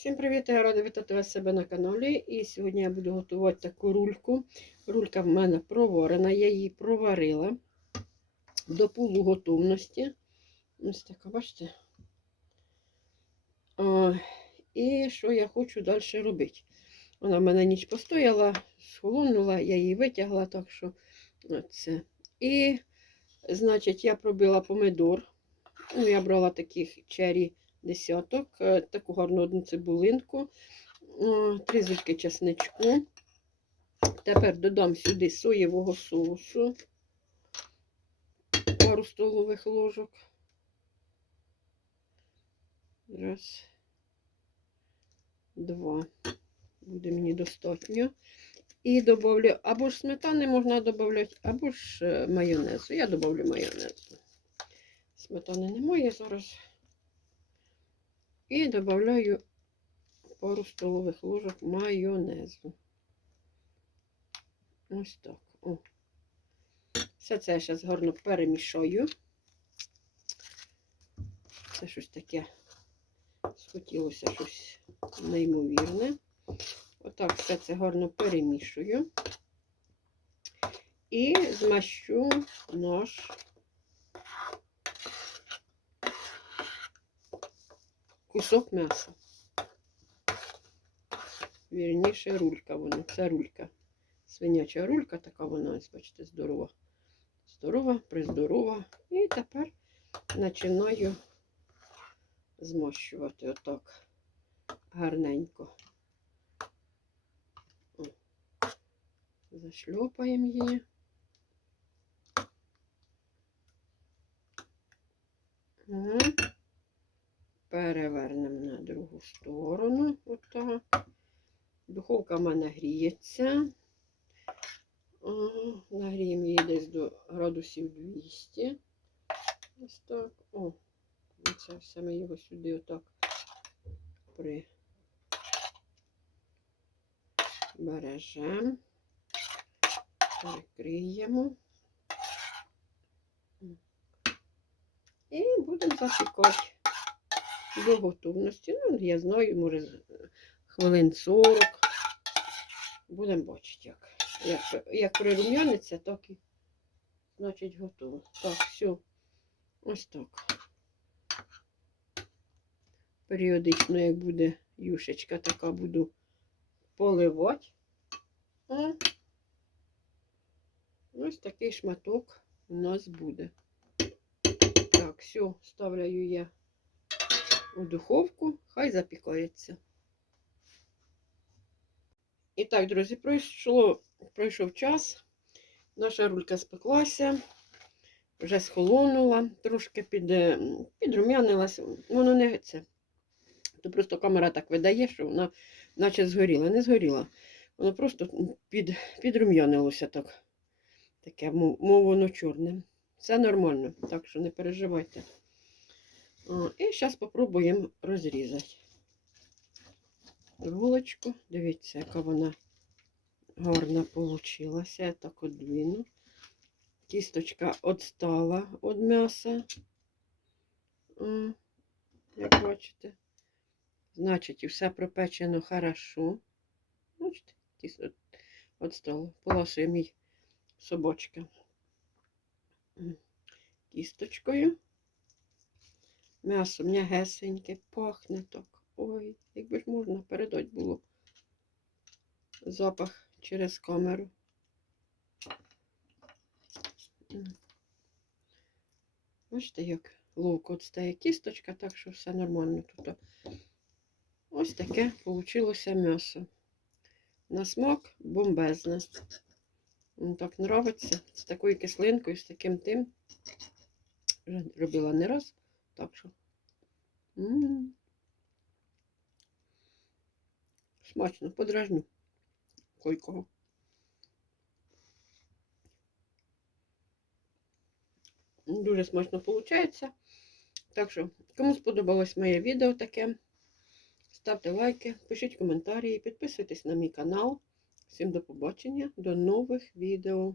Всім привіт! Я рада вітати вас себе на каналі. І сьогодні я буду готувати таку рульку. Рулька в мене проварена, я її проварила до полуготовності. Ось така, бачите? О, і що я хочу далі робити? Вона в мене ніч постояла, схолонула, я її витягла, так що це. І, значить, я пробила помидор. Ну, я брала таких чері десяток, е, таку гарну одну цибулинку, о, три зірки чесничку. Тепер додам сюди соєвого соусу, пару столових ложок. Раз, два. Буде мені достатньо. І додавлю або ж сметани можна додати, або ж е, майонезу. Я додавлю майонезу. Сметани немає зараз. І додаю пару столових ложок майонезу. Ось так. О. Все це я зараз гарно перемішаю. Це щось таке схотілося щось неймовірне. Отак все це гарно перемішую. І змащу наш кусок м'яса. Вірніше рулька вона. Це рулька. Свиняча рулька, така вона, ось, бачите, здорова. Здорова, приздорова. І тепер починаю змащувати отак гарненько. О. Зашльопаємо її. Угу перевернемо на другу сторону. Отак. Духовка в мене гріється. Нагріємо її десь до градусів 200. Ось так. О, це все ми його сюди отак при бережемо, перекриємо. І будемо запікати до готовності. Ну, я знаю, може, хвилин 40. Будемо бачити, як. Як, як прирум'яниться, так і значить готово. Так, все. Ось так. Періодично, як буде юшечка, така буду поливати. О, ось такий шматок у нас буде. Так, все, ставляю я у духовку, хай запікається. І так, друзі, пройшло, пройшов час. Наша рулька спеклася, вже схолонула, трошки під, підрум'янилася. Воно не це. То просто камера так видає, що вона наче згоріла. Не згоріла. Воно просто під, підрум'янилося так. Таке, мов, воно чорне. Все нормально, так що не переживайте. І зараз спробуємо розрізати рулочку. Дивіться, яка вона гарна вийшла. Я так одвину. Кісточка відстала від м'яса. Як бачите. Значить, все пропечено хорошо. Бачите, тісто відстало. Полосує мій собачка кісточкою. М'ясо м'ягесеньке, пахне так. Ой, якби ж можна передати було запах через камеру. Бачите, як ловко от стає кісточка, так що все нормально тут. Ось таке вийшло м'ясо. На смак бомбезне. Так подобається. З такою кислинкою, з таким тим. Вже робила не раз. Так що. М -м -м. Смачно, подражню. Койкого. Дуже смачно виходить. Так що, кому сподобалось моє відео таке, ставте лайки, пишіть коментарі, підписуйтесь на мій канал. Всім до побачення, до нових відео.